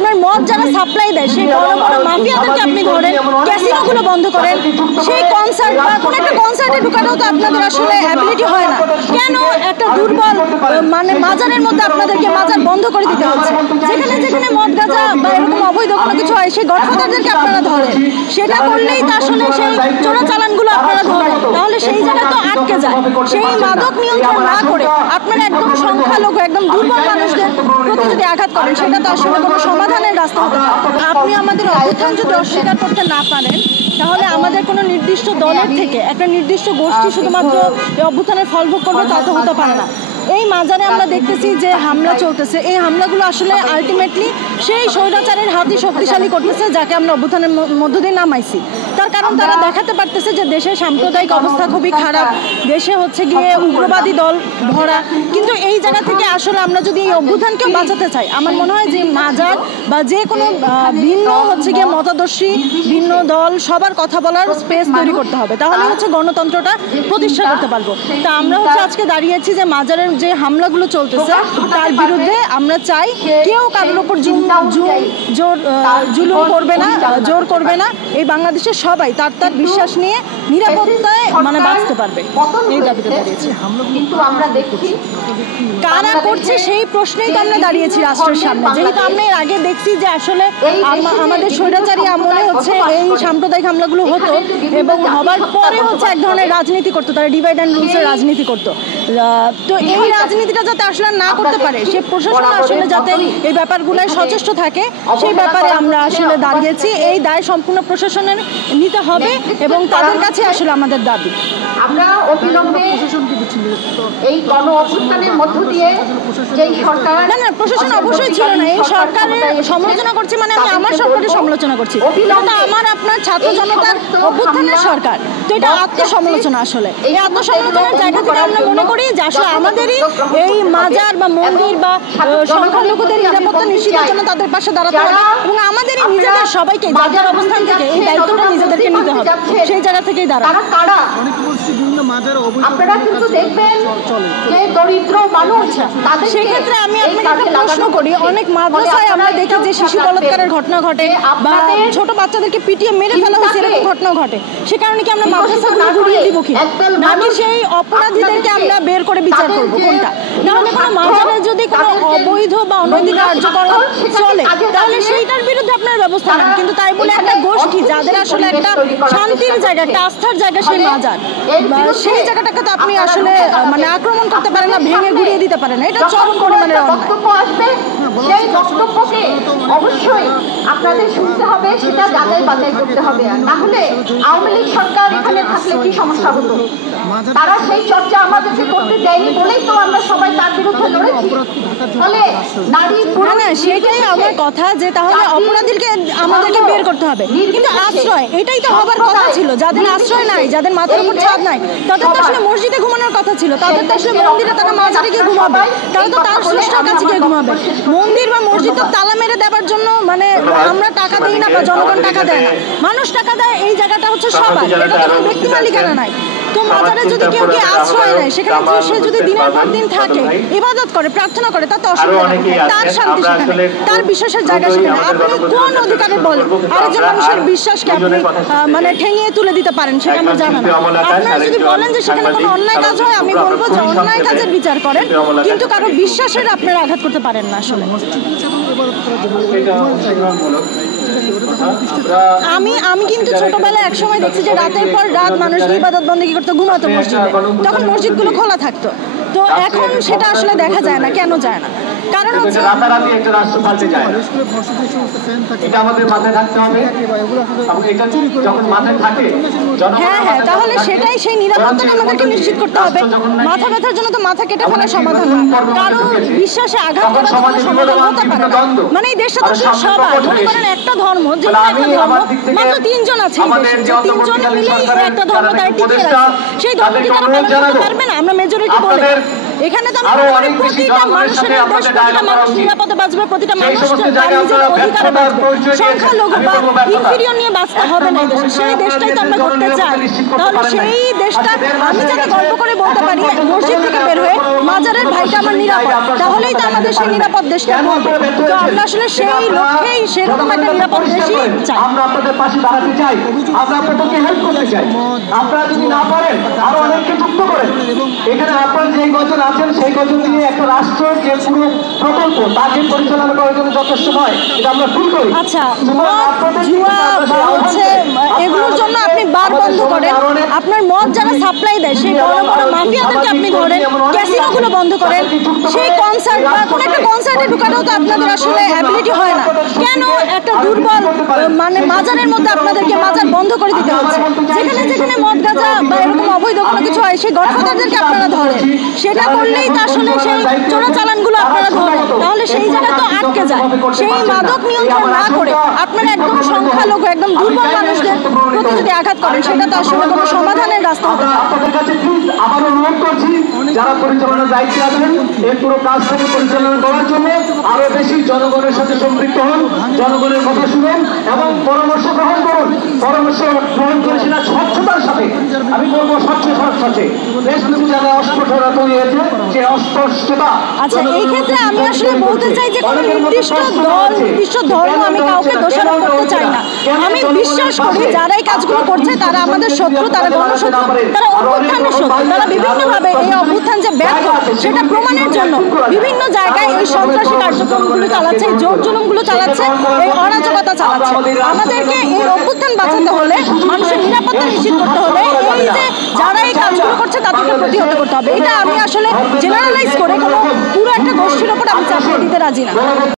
আপনার মদ যারা সাপ্লাই দেয় সেই বড় বড় মাফিয়াদেরকে আপনি ধরেন, ক্যাসিনোগুলো বন্ধ করেন, সেই কনসার্ট বা কোনো একটা কনসার্টে ঢুকাটাও তো আপনাদের আসলে অ্যাবিলিটি হয় না। কেন একটা দুর্বল মানে মাজারের মধ্যে আপনাদেরকে মাজার বন্ধ করে দিতে হচ্ছে? যেখানে যেখানে মদ গাঁজা বা এরকম অবৈধ কোনো কিছু হয় সেই গডফাদারদেরকে আপনারা ধরেন, সেটা করলেই তো আসলে সেই চোরাচালানগুলো আপনারা ধরেন, তাহলে সেই জায়গায় তো আটকে যায়। সেই মাদক নিয়ন্ত্রণ না করে আপনারা একদম সংখ্যালঘু একদম দুর্বল মানুষদের প্রতি যদি আঘাত করেন, সেটা তো আসলে কোনো সমাধানের রাস্তা হতে পারে। আপনি আমাদের অভ্যুত্থান যদি অস্বীকার করতে না পারেন, তাহলে আমাদের কোনো নির্দিষ্ট দলের থেকে একটা নির্দিষ্ট গোষ্ঠী শুধুমাত্র এই অভ্যুত্থানের ফলভোগ করবে তা তো হতে পারে না। এই মাজারে আমরা দেখতেছি যে হামলা চলতেছে, এই হামলাগুলো আসলে আলটিমেটলি সেই স্বৈরাচারের হাতই শক্তিশালী করতেছে, যাকে আমরা অভ্যুত্থানের মধ্য দিয়ে নামাইছি। তার কারণ তারা দেখাতে পারতেছে যে দেশের সাম্প্রদায়িক অবস্থা খুবই খারাপ, দেশে হচ্ছে গিয়ে উগ্রবাদী দল ভরা। কিন্তু এই জায়গা থেকে আসলে আমরা যদি এই অভ্যুত্থানকেও বাঁচাতে চাই, আমার মনে হয় যে মাজার বা যে কোনো ভিন্ন হচ্ছে গিয়ে মতাদর্শী ভিন্ন দল সবার কথা বলার স্পেস তৈরি করতে হবে, তাহলে হচ্ছে গণতন্ত্রটা প্রতিষ্ঠা করতে পারবো। তা আমরা হচ্ছে আজকে দাঁড়িয়েছি যে মাজারের যে হামলাগুলো চলতেছে তার বিরুদ্ধে আমরা চাই কেউ কারোর উপর জুলুম করবে না, জোর করবে না। এই বাংলাদেশের সবাই তার তার বিশ্বাস নিয়ে নিরাপত্তায় মানে বাঁচতে পারবে, এই দাবিতে দাঁড়িয়েছি। কারা করছে সেই প্রশ্নেই তো আমরা দাঁড়িয়েছি রাষ্ট্রের সামনে, যেহেতু আমরা এর আগে দেখছি যে আসলে আমাদের স্বৈরাচারী আমলে হচ্ছে এই সাম্প্রদায়িক হামলাগুলো হতো এবং হবার পরে হচ্ছে এক ধরনের রাজনীতি করতো, তারা ডিভাইড অ্যান্ড রুলসের রাজনীতি করতো। তো এই রাজনীতিটা যাতে আসলে না করতে পারে, সে প্রশাসন আসলে যাতে এই ব্যাপারগুলোয় সচেষ্ট থাকে, সেই ব্যাপারে আমরা আসলে দাঁড়িয়েছি। এই দায় সম্পূর্ণ প্রশাসনের নিতে হবে এবং তাদের কাছে আসলে আমাদের দাবি। আমরা অবিলম্বে এই গণ অভ্যুত্থানের মধ্য দিয়ে যেই সরকার না প্রশাসন অবশ্যই ছিল না, এই সরকারের সমালোচনা করছি মানে আমি আমার সরকারের সমালোচনা করছি, এটা আমার আপনার ছাত্র জনতার অভ্যুত্থানের সরকার, তো এটা আত্মসমালোচনা। আসলে এই আত্মসমালোচনার জায়গা থেকে আমরা মনে করি যে আসলে আমাদেরই এই মাজার বা মন্দির বা সংখ্যালঘুদের নিরাপত্তা নিশ্চিতের জন্য তাদের পাশে দাঁড়াতে হবে এবং আমাদেরই নিজেদের সবাইকে যাদের অবস্থান থেকে এই দায়িত্বটা নিজেদেরকে নিতে হবে, সেই জায়গা থেকেই দাঁড়ানো। আপনারা কিন্তু দেখবেন যে দরিদ্র মানুষ, সেক্ষেত্রে আমি আপনাকে একটা প্রশ্ন করি, অনেক মাদ্রাসায় আমরা দেখি যে শিশু বলাৎকারের ঘটনা ঘটে বা ছোট বাচ্চাদেরকে পিটিয়ে মেরে ফেলা হয়েছে এরকম ঘটনা ঘটে, সে কারণে কি আমরা মাদ্রাসাগুলো ঘুরিয়ে দিব কি নাকি সেই অপরাধীদেরকে আমরা বের করে বিচার করবো কোনটা? নাহলে কোনো মাজারে যদি কোনো অবৈধ বা অনৈতিক কার্যকলাপ চলে তাহলে সেইটার বিরুদ্ধে আপনার ব্যবস্থা নেন, কিন্তু তাই বলে একটা গোষ্ঠী যাদের আসলে একটা শান্তির জায়গা একটা আস্থার জায়গা সেই মাজার, সেই জায়গাটাকে তো আপনি আসলে মানে আক্রমণ করতে পারেন না, ভেঙে ঘুরিয়ে দিতে পারেন না, এটা চরম পরিমাণের অন্যায়। সেই বক্তব্যকে অবশ্যই আপনাদের শুনতে হবে, সেটা যাচাই বাছাই করতে হবে। না হলে আওয়ামী লীগ সরকার এখানে থাকলে কি সমস্যা হতো? তারা সেই চর্চা আমাদেরকে করতে দেয়নি বলেই তো আমরা সবাই তার বিরুদ্ধে লড়েছি। ফলে নারী না সেটাই আমার কথা যে তাহলে অপরাধীকে আমাদেরকে বের করতে হবে, কিন্তু আশ্রয় এটাই তো হবার কথা ছিল। যাদের আশ্রয় নাই, যাদের মাথার উপর ছাদ নাই, তাদের তো আসলে মসজিদে ঘুমানোর কথা ছিল, তাদের তো আসলে মন্দিরে তারা মাজারে গিয়ে ঘুমাবে, তারা তো তার স্রষ্টার কাছে গিয়ে ঘুমাবে। মন্দির বা মসজিদ তো তালা মেরে দেওয়ার জন্য মানে আমরা টাকা দিই না বা জনগণ টাকা দেয় না, মানুষ টাকা দেয়, এই জায়গাটা হচ্ছে সবার, এটা তো কোনো ব্যক্তি মালিকানা নাই। তো মাজারে যদি কেউ কি আশ্রয় নেয়, সেখানে সে যদি দিনের পর দিন থাকে, ইবাদত করে, প্রার্থনা করে, তাতে অসুবিধা নেই, তার শান্তি সেখানে, তার বিশ্বাসের জায়গা সেখানে। আপনি কোন অধিকারে বলেন আরেকজন মানুষের বিশ্বাসকে আপনি মানে ঠেঙিয়ে তুলে দিতে পারেন, সেটা আমরা জানি না। আপনারা যদি বলেন যে সেখানে কোনো অন্যায় কাজ হয়, আমি বলবো যে অন্যায় কাজের বিচার করেন, কিন্তু কারো বিশ্বাসের আপনারা আঘাত করতে পারেন না। আসলে আমি কিন্তু ছোটবেলায় একসময় দেখছি যে রাতের পর রাত মানুষ ইবাদত বন্দেগী করতে ঘুমাতো মসজিদে, তখন মসজিদগুলো খোলা থাকতো। তো এখন সেটা আসলে দেখা যায় না, কেন যায় না? কারণ হচ্ছে রাতারাতি একটা রাষ্ট্র পাল্টে যায়, এটা আমাদের মাথায় রাখতে হবে। যখন মাথায় থাকে হ্যাঁ তাহলে সেটাই সেই নিরাপত্তাটা আমাদেরকে নিশ্চিত করতে হবে। মাথা ব্যথার জন্য তো মাথা কেটে ফেলা সমাধান না, কারণ বিশ্বাসে আঘাত করা তো কোনো সমাধান হতে পারে না। মানে এই দেশটা তো আসলে সবার, মনে করেন একটা ধর্ম, যে একটা ধর্ম মাত্র 3 জন আছে, 3 জনে মিলেই একটা ধর্ম তারা টিকিয়ে রাখছে, সেই ধর্মটি তারা পালন করতে পারবে না? আমরা মেজরিটি বলে এখানে তো আমরা প্রতিটা মানুষের দেশ, প্রতিটা মানুষ নিরাপদে বাঁচবে, প্রতিটা মানুষ তার নিজের অধিকারে বাঁচবে। সংখ্যালঘু বা ইনফিরিয়র নিয়ে বাঁচতে হবে না এই দেশে, সেই দেশটাই তো আমরা করতে চাই। তাহলে সেই দেশ দেশটা আমি যাতে গর্ব করে বলতে পারি মসজিদ থেকে বের হয়ে মাজারের ভাইটা আমার নিরাপদ, তাহলেই তো আমাদের সেই নিরাপদ দেশটা বলবে। তো আমরা আসলে সেই লক্ষ্যেই সেরকম একটা নিরাপদ দেশই চাই। আমরা আপনাদের পাশে দাঁড়াতে চাই, আমরা আপনাদেরকে হেল্প করতে চাই। আপনারা যদি না পারেন আরো অনেককে যুক্ত করেন। এখানে আপনারা যে কজন আছেন সেই কজন নিয়ে একটা রাষ্ট্রের যে পুরো প্রকল্প তাকে পরিচালনা করার জন্য যথেষ্ট নয়, এটা আমরা ফিল করি। আচ্ছা, মদ জুয়া বা হচ্ছে এগুলোর জন্য আপনি বার বন্ধ করেন, আপনার মদ যারা সাপ্লাই দেয় সেই বড় বড় মাফিয়াদেরকে আপনি ধরেন, ক্যাসিনোগুলো বন্ধ করেন, সেই কনসার্ট বা কোনো একটা কনসার্টে ঢুকানোও তো আপনাদের আসলে অ্যাবিলিটি হয় না। কেন একটা দুর্বল মাজারের মধ্যে আপনাদেরকে মাজার বন্ধ করে দিতে হচ্ছে? যেখানে যেখানে মদ গাঁজা বা এরকম অবৈধ কোনো কিছু হয় সেই গডফাদারদেরকে আপনারা ধরেন, সেটা করলেই তো আসলে সেই চোরাচালানগুলো আপনারা ধরেন, তাহলে সেই জায়গায় তো আটকে যায়। সেই মাদক নিয়ন্ত্রণ না করে আপনারা একদম সংখ্যালঘু একদম দুর্বল মানুষদের প্রতি যদি আঘাত করেন, সেটা তো আসলে কোনো সমাধানের রাস্তা হবে না। আপনাদের কাছে প্লিজ আবার অনুরোধ করছি, যারা পরিচালনার দায়িত্বে আছেন এই পুরো কাজটাকে পরিচালনা করার জন্য আরো বেশি জনগণের সাথে সম্পৃক্ত হন, জনগণের কথা শুনুন এবং পরামর্শ গ্রহণ করুন। পরামর্শ গ্রহণ করে সেটা স্বচ্ছতার সাথে, আমি বলবো স্বচ্ছতার সাথে। বেশ কিছু জায়গায় অস্পষ্টতা তৈরি হয়েছে, সেই অস্পষ্টতা। আচ্ছা, এই ক্ষেত্রে আমি আসলে বলতে চাই যে কোনো নির্দিষ্ট দল নির্দিষ্ট ধর্ম আমি কাউকে দোষারোপ করতে চাই না। আমি বিশ্বাস করি যারা এই কাজগুলো করছে তারা আমাদের শত্রু, তারা গণশত্রু, তারা অভ্যুত্থানের শত্রু, তারা বিভিন্নভাবে এই অভ্যুত্থান যে ব্যর্থ সেটা প্রমাণের জন্য বিভিন্ন জায়গায় এই সন্ত্রাসী কার্যক্রমগুলো চালাচ্ছে, এই জোর জুলুমগুলো চালাচ্ছে, এই অরাজকতা চালাচ্ছে। আমাদেরকে এই অভ্যুত্থান বাঁচাতে হলে, মানুষের নিরাপত্তা নিশ্চিত করতে হলে এই যে যারা এই কাজগুলো করছে তাদেরকে প্রতিহত করতে হবে। এটা আমি আসলে জেনারেলাইজ করে কোনো পুরো একটা গোষ্ঠীর ওপর আমি চাপিয়ে দিতে রাজি না।